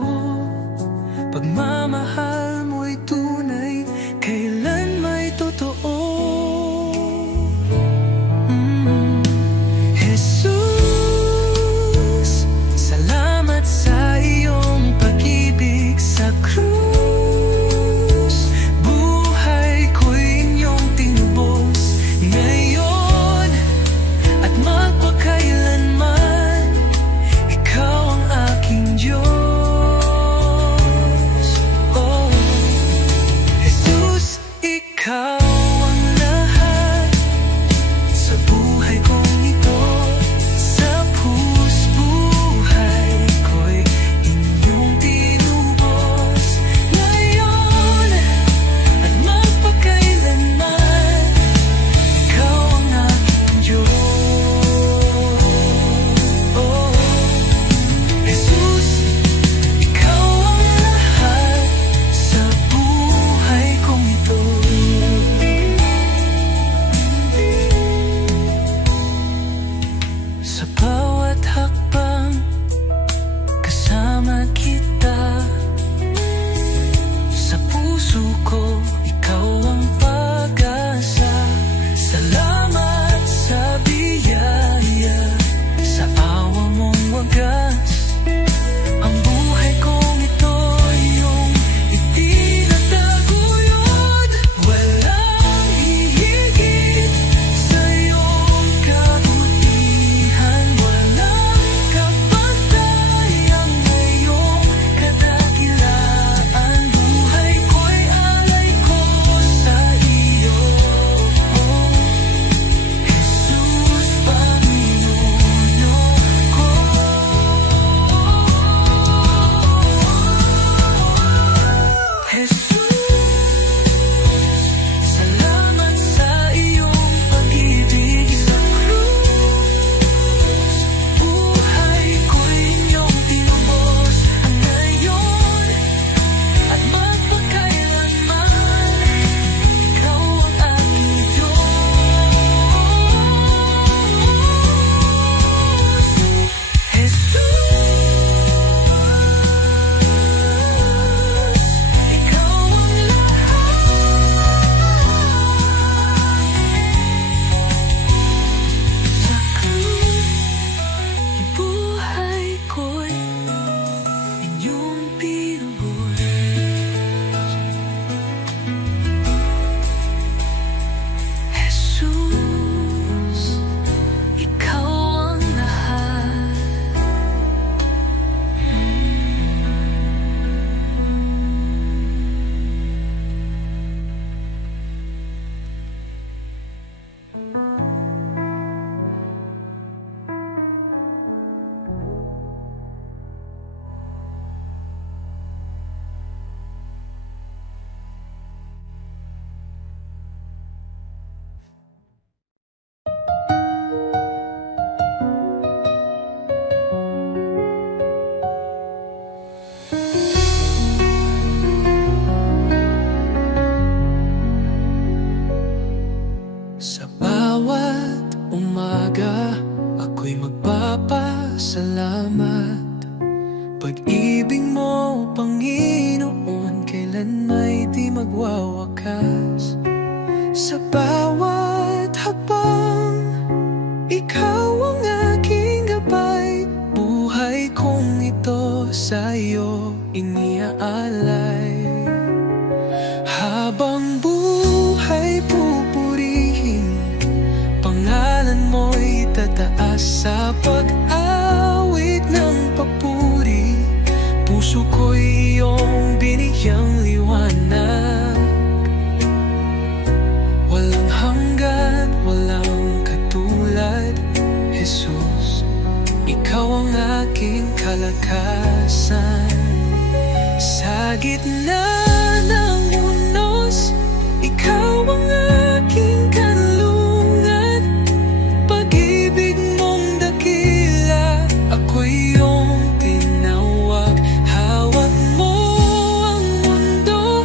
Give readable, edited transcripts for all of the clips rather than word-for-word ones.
ko. Pagmamahal mo'y tunay, kailan may totoo. Jesus, salamat sa iyong pag-ibig sa krus. Buhay ko'y inyong tinubos ngayon at magpakailanman. Ikaw ang aking Diyos. Oh, Jesus, ikaw ang lahat sa buhay kong ito. Sa buhay ko'y inyong tinubos ngayon at magpakailanman. Ikaw ang aking Diyos. Oh, Jesus, ikaw ang lahat sa buhay kong ito. Sa bawat hakbang, kasama kita. Sa puso ko, ikaw ang pag-asa. Salamat sa biyaya, sa awa mong wagas. Ang buhay kong ito'y iyong itinataguyod. Walang hihigit sa iyong kabutihan. Walang kapantayang ngayong kadakilaan. Buhay ko'y alay ko sa iyo. Oh, Jesus, Panginoon ko. Jesus, salamat sa iyong pag-ibig sa krus. Buhay ko'y inyong tinubos ngayon at magpakailanman. Ikaw ang aking Diyos. Jesus, ikaw ang lahat sa krus. Buhay ko'y inyong pinubos. Jesus, ikaw ang lahat. Sa bawat umaga, ako'y magpapasalamat. Pag-ibig mo, Panginoon, kailan may di magwawakas. Sa bawat hakbang, ikaw ang aking gabay. Buhay kong ito sa iyo iniaalay. Habang buhay pupurihin, pangalan mo'y tataas. Sa pag-awit ng papuri, puso ko'y iyong binigyang liwanag. Walang hanggan, walang katulad. Jesus, ikaw ang aking kalakasan. Sa gitna ng unos, ikaw ang aking kanlungan. Pag-ibig mong dakila, ako'y iyong tinawag. Hawak mo ang mundo,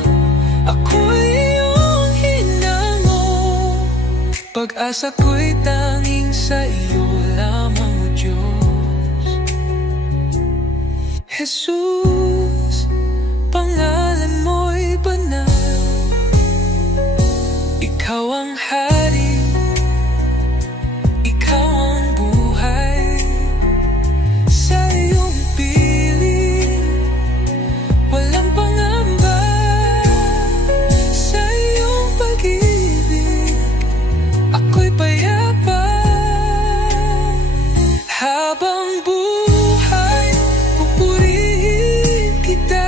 ako'y iyong hinango. Pag-asa ko'y tanging sa iyo lamang, O Diyos. Jesus, Diyos, pangalan mo'y banal. Ikaw ang hari, ikaw ang buhay. Sa iyong piling, walang pangamba. Sa iyong pag-ibig, ako'y payapa. Habang buhay, pupurihin kita.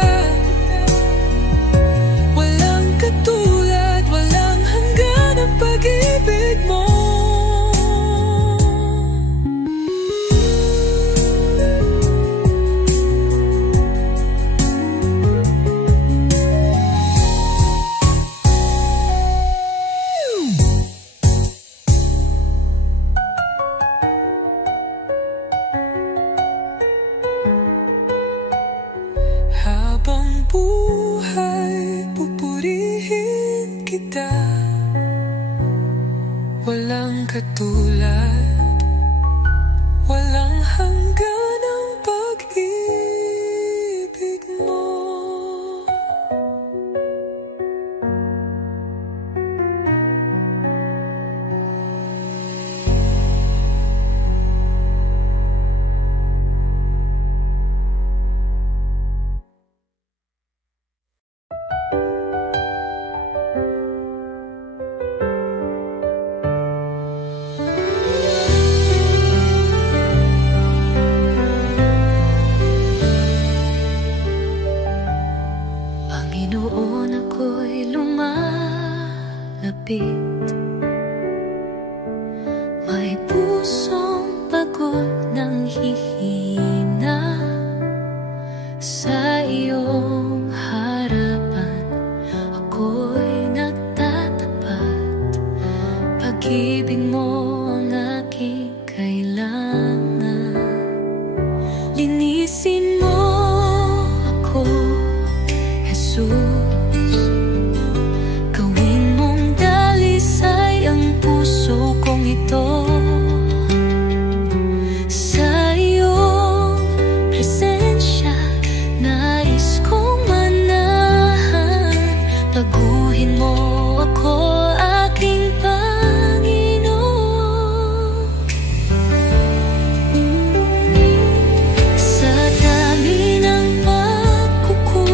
Walang katulad, walang hanggan ang pag-ibig mo. Habang buhay, pupurihin kita. Walang katulad, walang hanggan ang pag-ibig mo. Panginoon, ako'y lumalapit. May pusong pagod ng hihina. Sa iyong harapan ako'y nagtatapat. Pag-ibig mo ang aking kailangan. Linisin mo ako, Jesus. Gawin mong dalisay ang puso kong ito. Sa iyong presensya, nais kong manahan. Taguhin mo ako, aking Panginoon. Sa dami ng pagkukulang,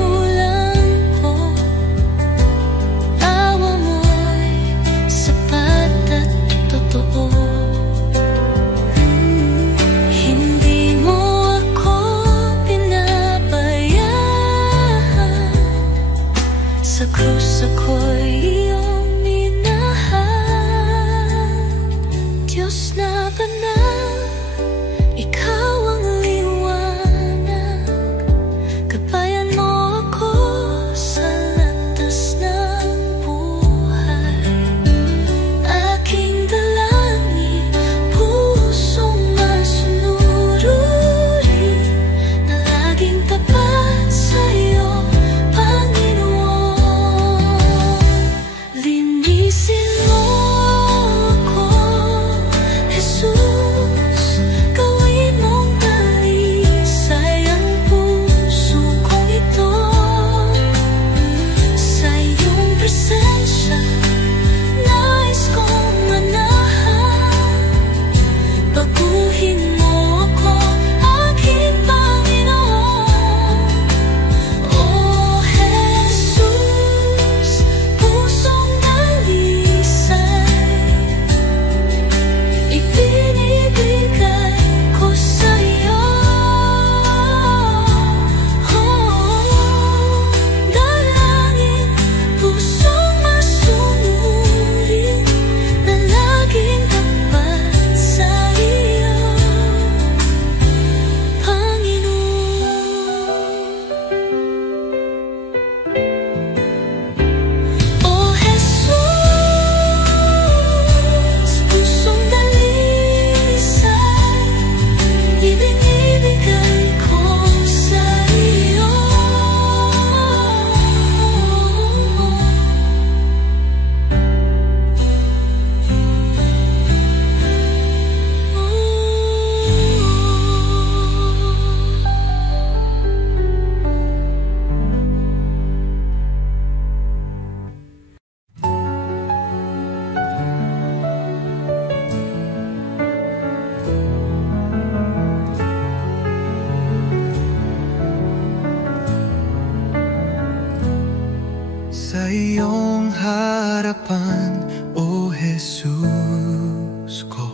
iyong harapan, O Jesus ko.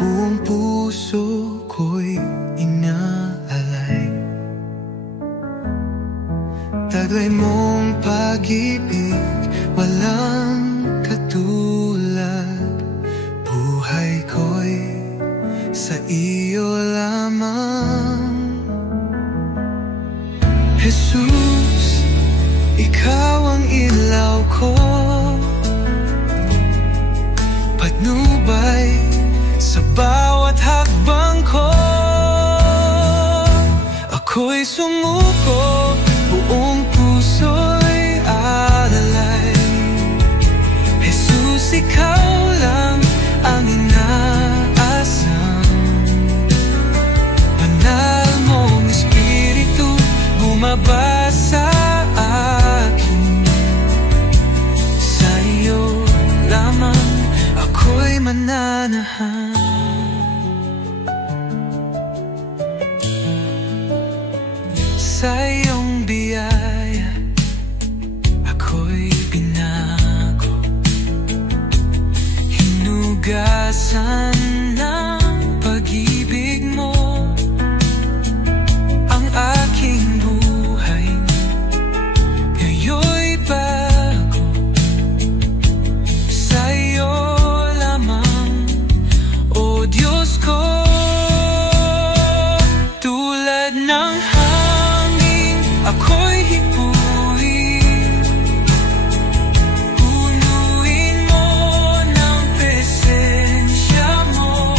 Buong puso ko'y inaalay, taglay mong pag-ibig, walang katulad. Buhay ko'y sa iyo lamang. Jesus, ikaw ang ilaw ko, patnubay sa bawat hakbang ko. Ako'y sumuko, buong puso'y alalay. Jesus, ikaw lang ang inaasam. Banal mong Espiritu bumaba sa akin. Sa iyo lamang ako'y mananahan. Sa iyong biyaya ako'y binago, hinugasan ng pag-ibig mo ang aking buhay. Ngayon'y bago, sa iyo lamang, O Diyos ko. Tulad ng hangin ako'y hipuin, punuin mo ng presensya mo.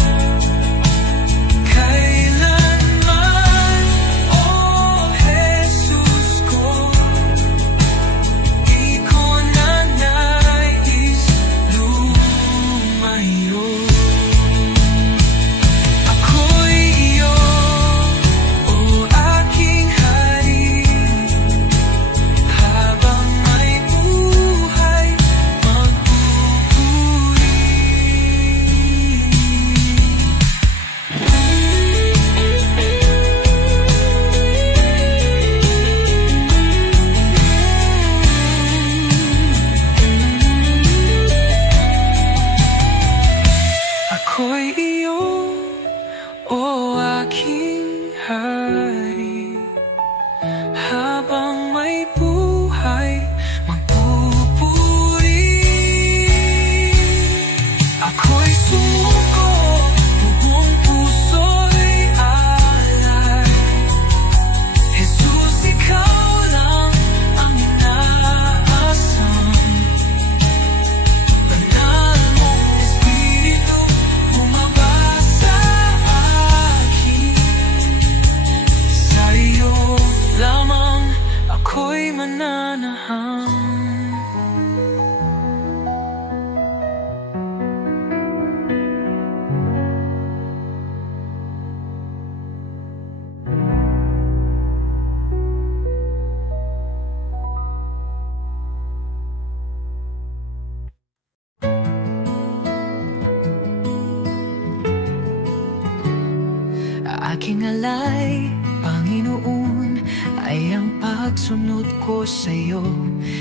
Kailanman, O Jesus ko, di ko na nais lumayo. Ako'y iyo, O aking hari, habang may buhay magpupuri. Ako'y iyo, O aking hari, habang may buhay magpupuri. Ako'y sumuko, buong puso'y alay. Jesus, ikaw lang ang inaasam. Banal mong Espiritu bumaba sa akin. Sa iyo lamang ako'y mananahan. Aking alay, Panginoon, ay ang pagsunod ko sa'yo,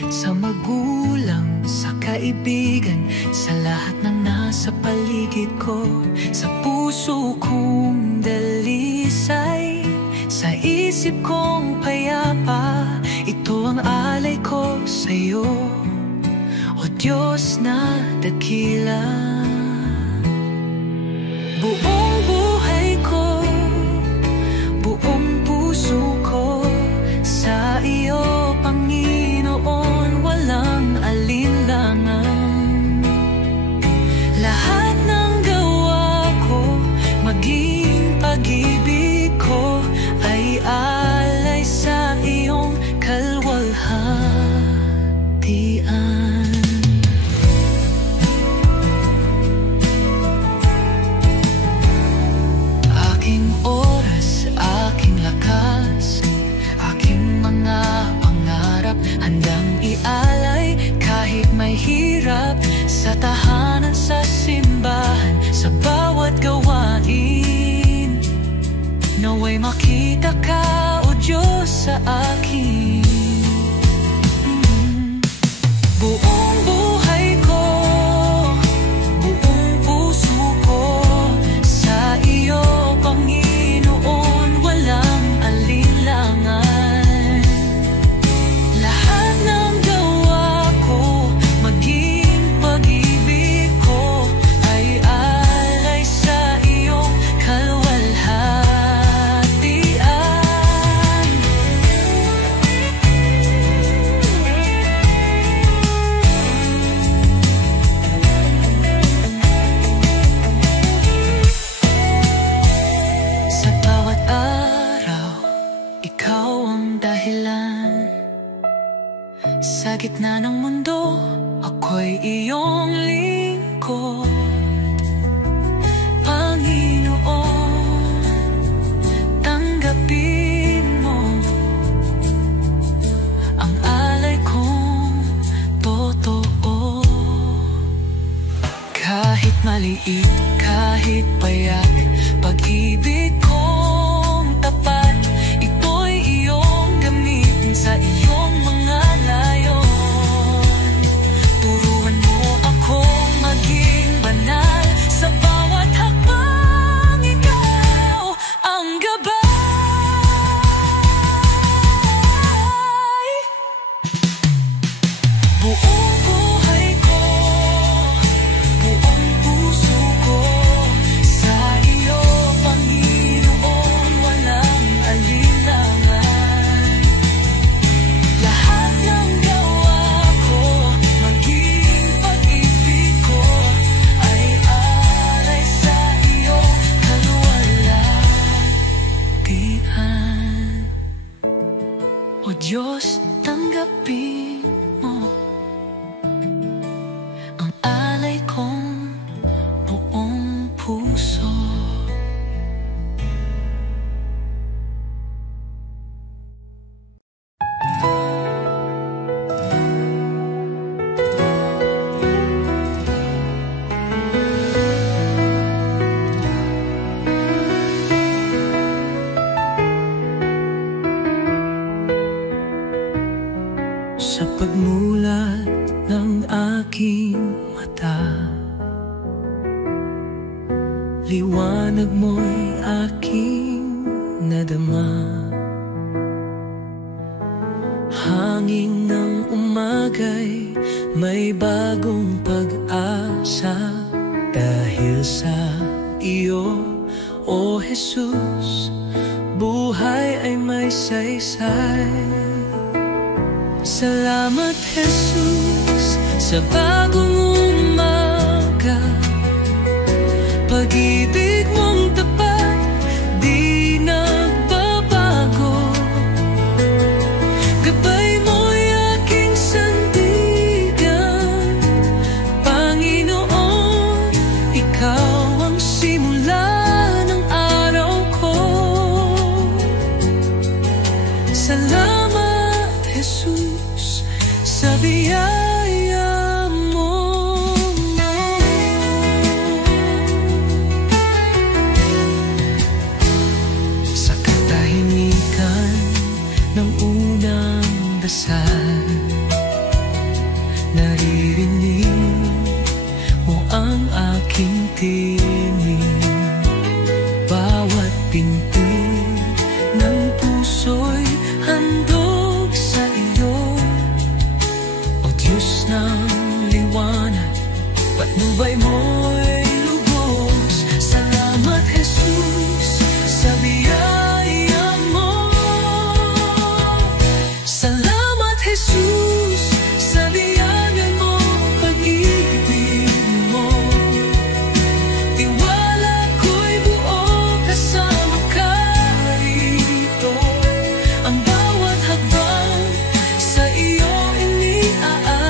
sa magulang, sa kaibigan, sa lahat ng nasa paligid ko. Sa puso kong dalisay, sa isip kong payapa, ito ang alay ko sa'yo, O Diyos na dakila. Buong buhay ko, buong puso ko, sa iyo, Panginoon, walang alinlangan. Lahat ng gawa ko, maging pag-ibig ko, ay alay sa iyong kalwalhatian. Aking oras, aking lakas, aking mga pangarap, handang ialay kahit may hirap. Sa tahanan, sa simbahan, sa bawat gawain, naway makita ka, O Diyos, sa akin. iyong dahilan. Sa gitna ng mundo, ako'y iyong lingkod. Panginoon, tanggapin mo ang alay kong totoo. Kahit maliit, kahit payak, pag-ibig kong tapat, ito'y iyong gamitin sa iyong mga layon. Turuan mo akong maging banal, sa bawat hakbang ikaw ang gabay. Buong buhay ko, buong puso ko, sa iyo, Panginoon, walang alinlangan. Lahat ng gawa ko, maging pag-ibig ko, ay alay sa iyo, kaluwalhatian. O Diyos, tanggapin mo ang alay kong buong puso. Sa pagmulat ng aking mata, liwanag mo'y aking nadama. Hangin ng umagay, may bagong pag-asa. Dahil sa iyo, O Jesus, buhay ay may saysay. Salamat, Jesus, sa bagong umaga. Pag-ibig mong tapat, di nagbabago. Gabay mo'y aking sandigan. Panginoon, ikaw ang simula ng araw ko. Salamat, Jesus, sa biyaya mo. Sa katahimikan ng unang dasal, naririnig mo ang aking tinig. Bawat pinti ng puso'y handog sa iyo. O Diyos ng liwanag, patnubay mo'y lubos. Salamat, Jesus, sa biyaya mo. Salamat, Jesus, sa biyaya mo, pag-ibig mo. Tiwala ko'y buo kasama ka rito. Ang bawat hakbang sa iyo iniaalay.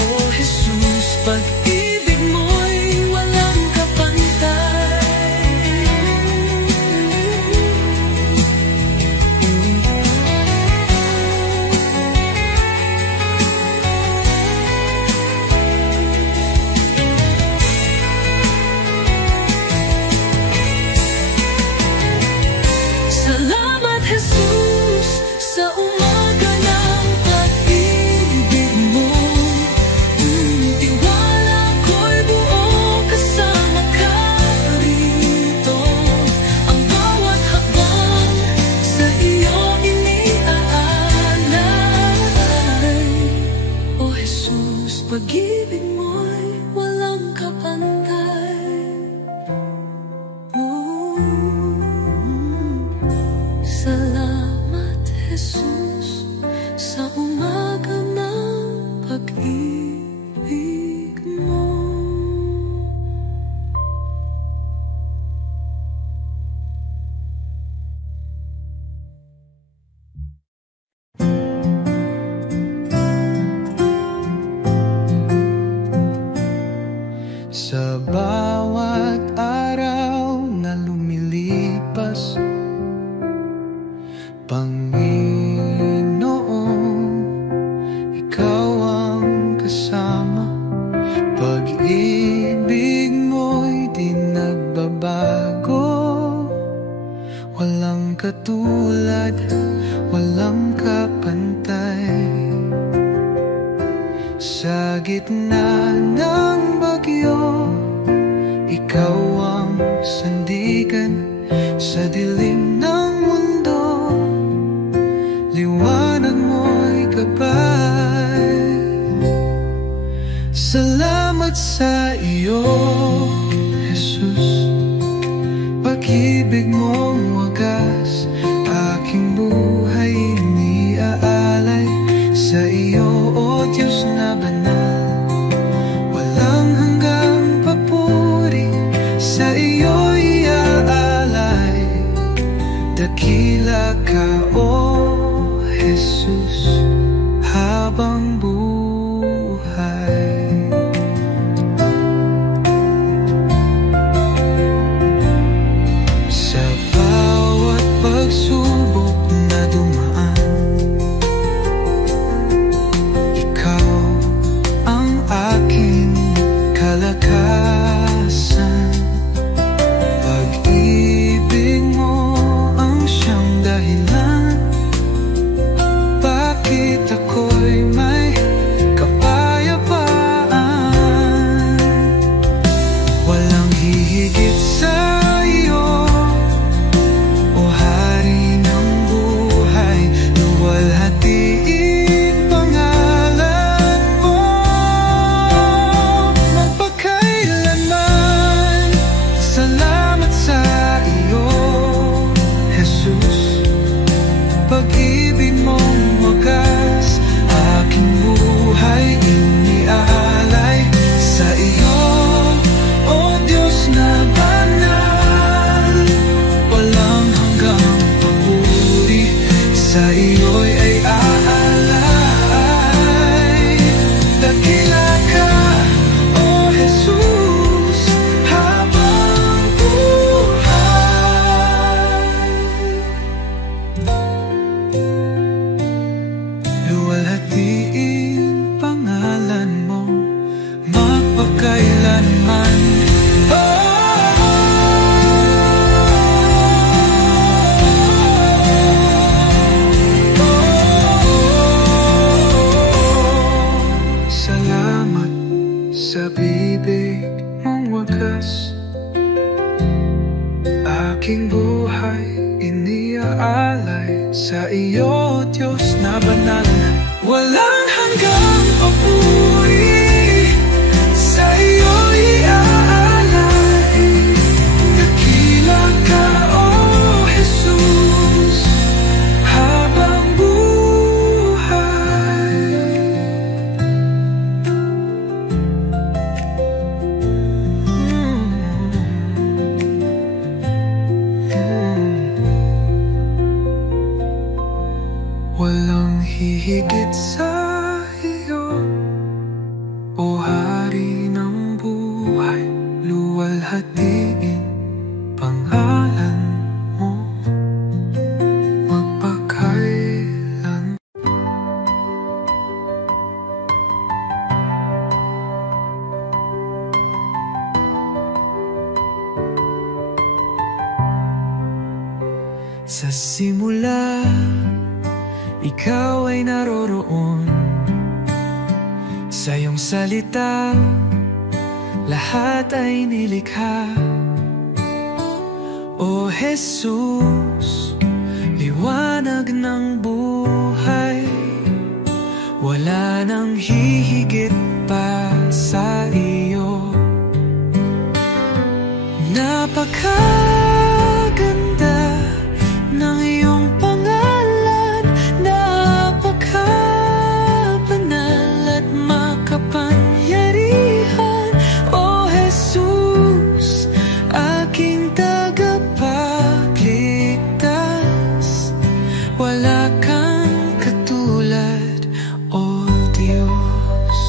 O Jesus, pag-ibig mo'y walang kapantay. Panginoon, ikaw ang kasama. Pag-ibig mo'y di nagbabago. Walang katulad, walang kapantay. Sa gitna ng bagyo, ikaw ang sandigan. Sa dilim ng mundo, liwanag mo'y gabay. Salamat sa iyo, Jesus. Pag-ibig mong wagas, aking buhay iniaalay. Sa iyo, O Diyos na banal, walang hanggang papuri. Sa iyo iaalay, dakila ka, O Jesus, habang buhay. Sa bawat pagsubok na dumaan, ikaw ang aking kalakasan. Pag-ibig mo ang siyang dahilan, bakit ako'y may kapayapaan. Walang hihigit sa iyo, O Hari ng buhay. Luwalhatiin pangalan mo magpakailanman. Salamat sa iyo, Jesus. Pag-ibig mong wagas, aking buhay iniaalay. Sa iyo, O Diyos na banal, walang hanggang papuri. Sa iyo'y ay aalay. Dakila ka, O Jesus, habang buhay. Luwalhatiin pangalan mo magpakailanman. Salamat sa bibig mong wagas, aking buhay iniaalay. Sa iyo, Diyos na banal, walang hanggang papuri. Sa iyo iaalay, dakila ka, O Jesus, habang buhay. Walang hihigit sa iyo, O Hari ng buhay. Luwalhatiin pangalan mo magpakailan. Sa simula, ikaw ay naroroon. Sa iyong salita, lahat ay nilikha. O Jesus, liwanag ng buhay, wala nang hihigit pa sa iyo. Napakaganda ng iyong pangalan, napakabanal at makapangyarihan. O Jesus, aking tagapagligtas, wala kang katulad, O Diyos.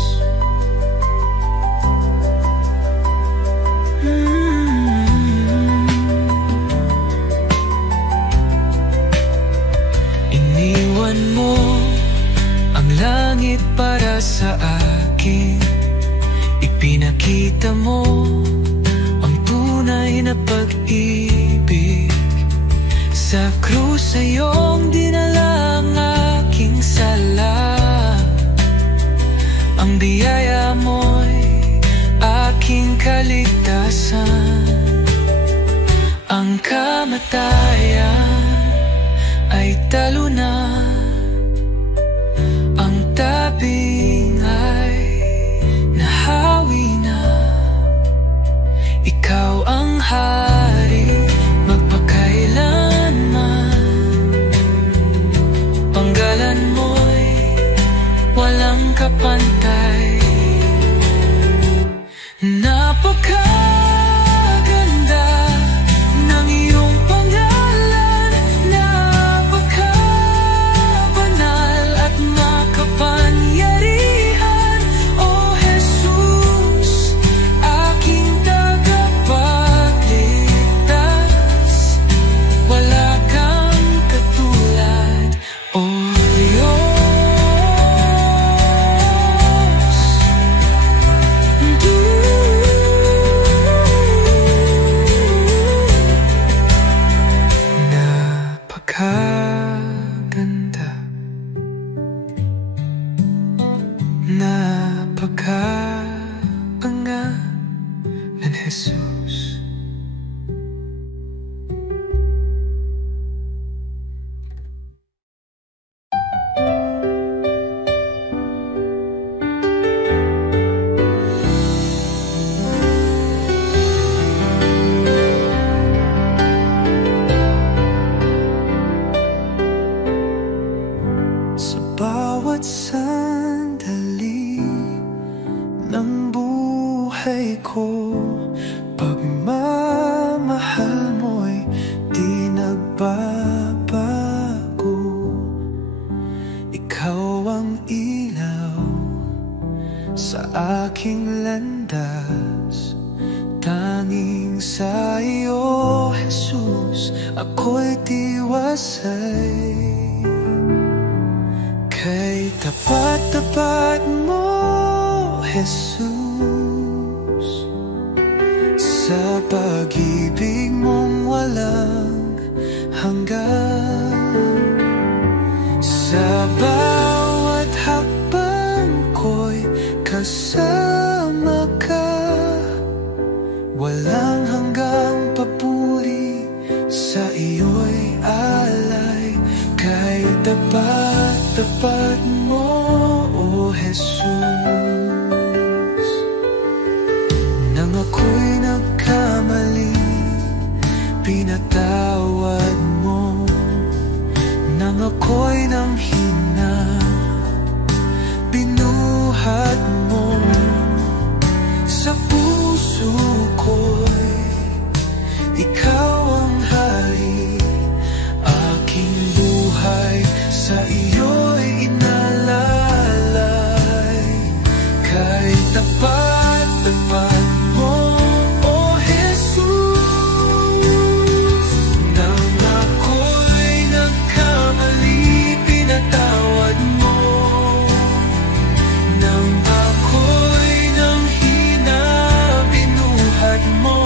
Iniwan mo ang langit para sa akin. Ipinakita mo ang tunay na pag-ibig. Sa krus ay iyong dinala ang aking sala. Ang biyaya mo'y aking kaligtasan. Ang kamatayan ay talo na. Ang tabing ay nahawi na. Ikaw ang hari magpakailanman. Panggalan mo'y walang kapantay. Napakaganda ng iyong pangalan. Napakabanal at makapangyarihan. O Jesus, aking tagapagligtas. Wala kang katulad, O Diyos. Napakaganda, napakapangalan, Jesus. Sa bawat sandali ng buhay ko, pagmamahal mo'y di nagbabago. Ikaw ang ilaw sa aking landas. Tanging sa iyo, Jesus, ako'y tiwasay. Kay tapat-tapat mo, Jesus, sa pag-ibig mong walang hanggan. Sa bawat hakbang ko'y kasama ka. Walang hanggang papuri, sa iyo'y alay. Kay tapat mo, O Jesus. Nang ako'y nagkamali, pinatawad mo. Nang ako'y nanghina, binuhat mo. Sa puso ko'y ikaw ang hari. Aking buhay sa iyo'y inalalay. Kay tapat mo, O Jesus. Nang ako'y nagkamali, pinatawad mo. Nang ako'y nanghina, binuhat mo.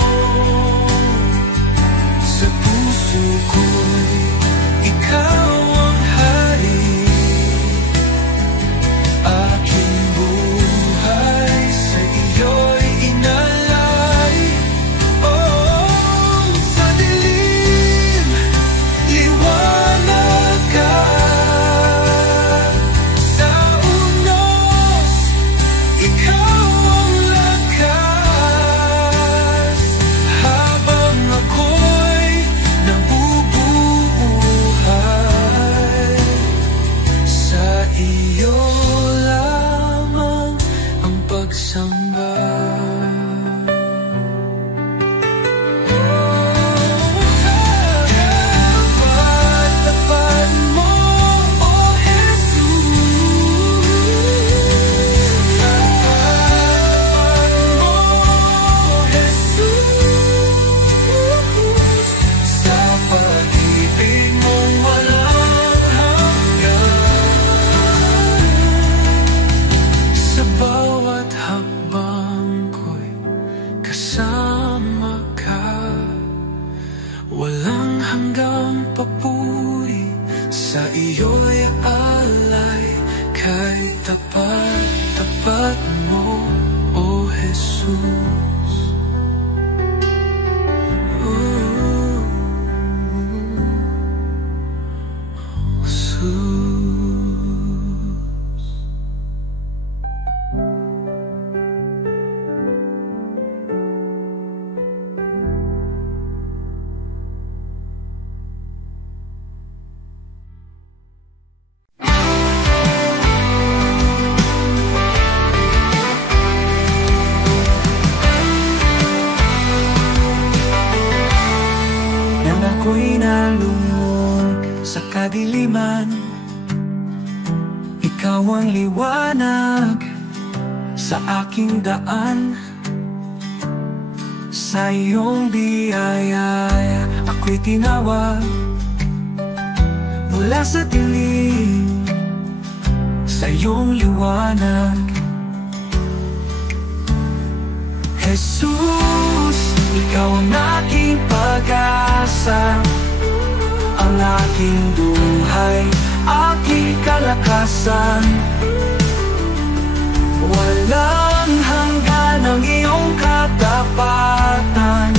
sa iyo'y alay, kay tapat-tapat mo, O Jesus. Ako'y nalungkot sa kadiliman, ikaw ang liwanag sa aking daan. Sa iyong biyaya ako'y tinawag mula sa dilim, sa iyong liwanag. Jesus, ikaw ang aking pag-asa, ang aking buhay, aking kalakasan. Walang hanggan ang iyong katapatan,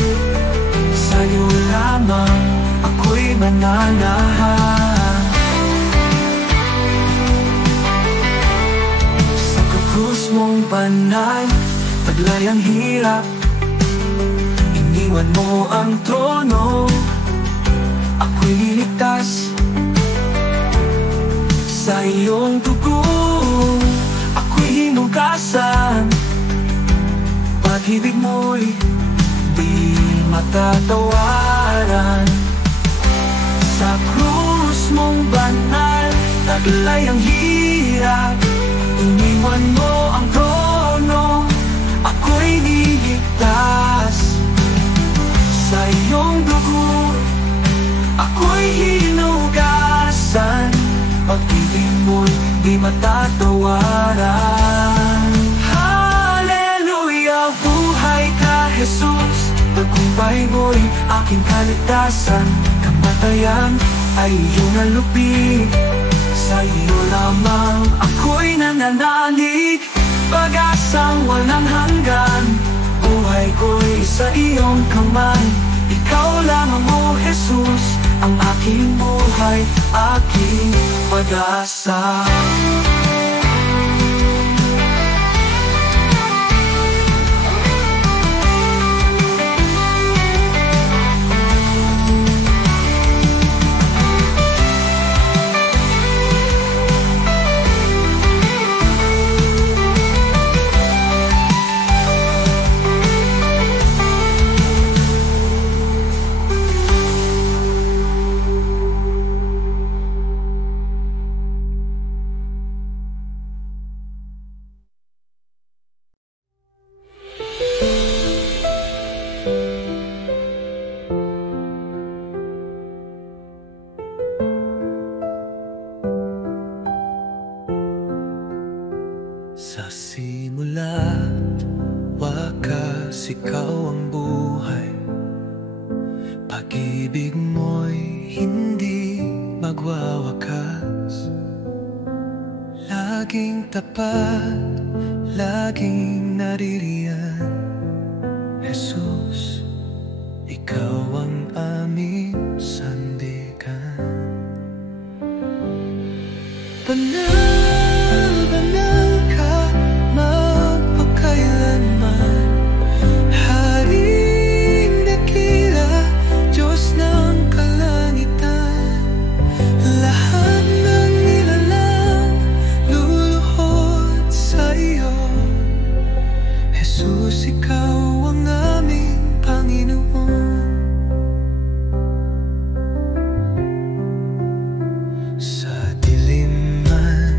sa'yo lamang ako'y mananahan. Sa krus mong banal, taglay ang hirap, iniwan mo ang trono, ako'y niligtas. Sa iyong dugo, ako'y hinugasan. Pag-ibig mo'y di matatawaran. Sa krus mong banal, taglay ang hirap, iniwan mo ang trono, ako'y niligtas. Sa iyong dugo, ako'y hinugasan. Pag-ibig mo'y di matatawaran. Hallelujah, buhay ka, Jesus. Tagumpay mo'y aking kaligtasan. Kamatayan ay iyong nalupi, sa iyo lamang ako'y nananalig. Pag-asang walang hanggan, buhay ko'y sa iyong kamay. Ikaw lamang, O Jesus, ang aking buhay, aking pag-asa. Sa simula, wakas, ikaw ang buhay. Pag-ibig mo'y hindi magwawakas. Laging tapat, laging naririyan. Jesus, ikaw ang aming sandigan. Banal, banal ka, magpakailanman. Haring dakila, Diyos ng kalangitan. Lahat ng nilalang luluhod sa iyo. Jesus, ikaw ang aming Panginoon. Sa dilim man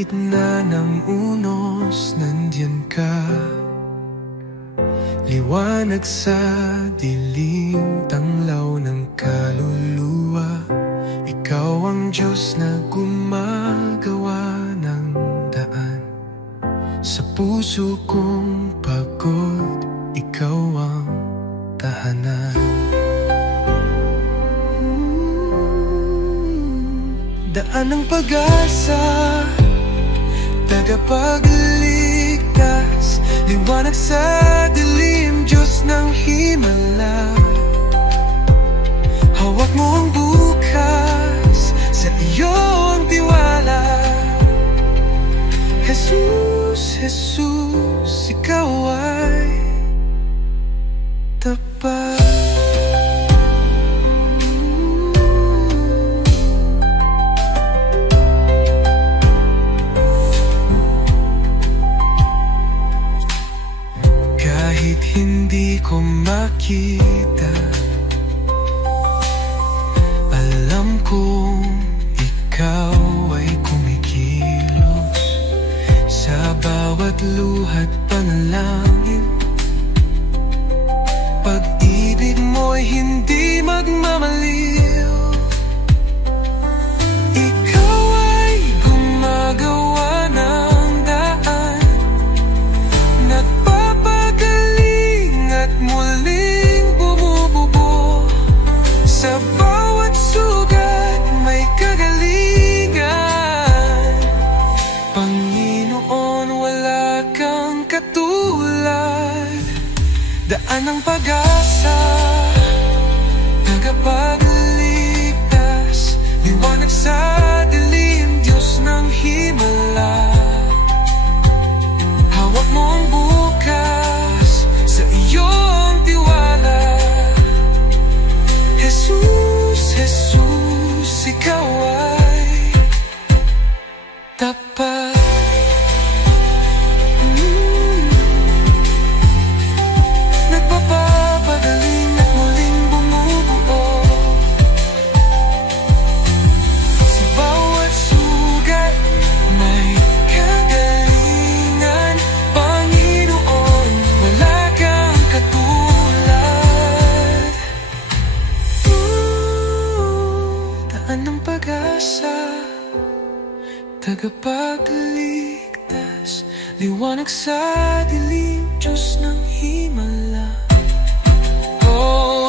gitna ng unos, nandiyan ka. Liwanag sa dilim, tanglaw ng kaluluwa. Ikaw ang Diyos na gumagawa ng daan. Sa puso kong pagod, ikaw ang tahanan. Daan ng pag-asa, tagapagligtas, liwanag sa dilim, Diyos ng himala. Hawak mo ang bukas, sa iyong tiwala. Jesus, Jesus, ikaw ay tapat. Kahit hindi ko makita, alam kong ikaw ay kumikilos sa bawat luha't panalangin. Pag-ibig mo'y hindi magmamaliw. Ikaw ay gumagawa ng daan, nagpapagaling at muling bumububo. Sa bawat sugat may kagalingan. Panginoon, wala kang katulad. Daan ng pag-asa, tagapagligtas, liwanag sa dilim, Diyos ng himala. Hawak mo ang bukas, sa iyong tiwala. Jesus, Jesus, ikaw ay tapat. Nagpapagaling at muling bumubuo. Sa bawat sugat may kagalingan. Panginoon, wala kang katulad. Daan ng pag-asa, tagapagligtas, liwanag sa dilim, Diyos ng himala. Oh,